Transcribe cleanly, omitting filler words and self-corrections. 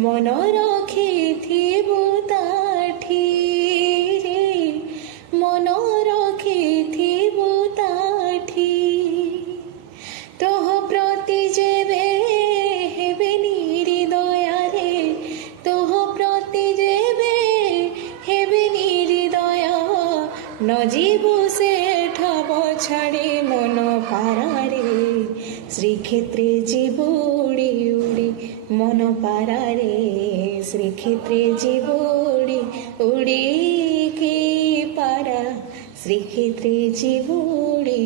মন রখিথিবু তাঠি রে মন রখিথিবু তাঠি তোহ প্রতি যেবে হেবে নিহৃদয়ারে তোহ প্রতি যেবে হেবে নিহৃদয়া ন জীবু সেঠ ছাড়ে মন পারারে শ্রীক্ষেত্রে জীব উড়ি উড়ি মন পারারে শ্রীক্ষেত্রে জীব উড়ি উড়ি কি পারা শ্রীক্ষেত্রে জীব উড়ি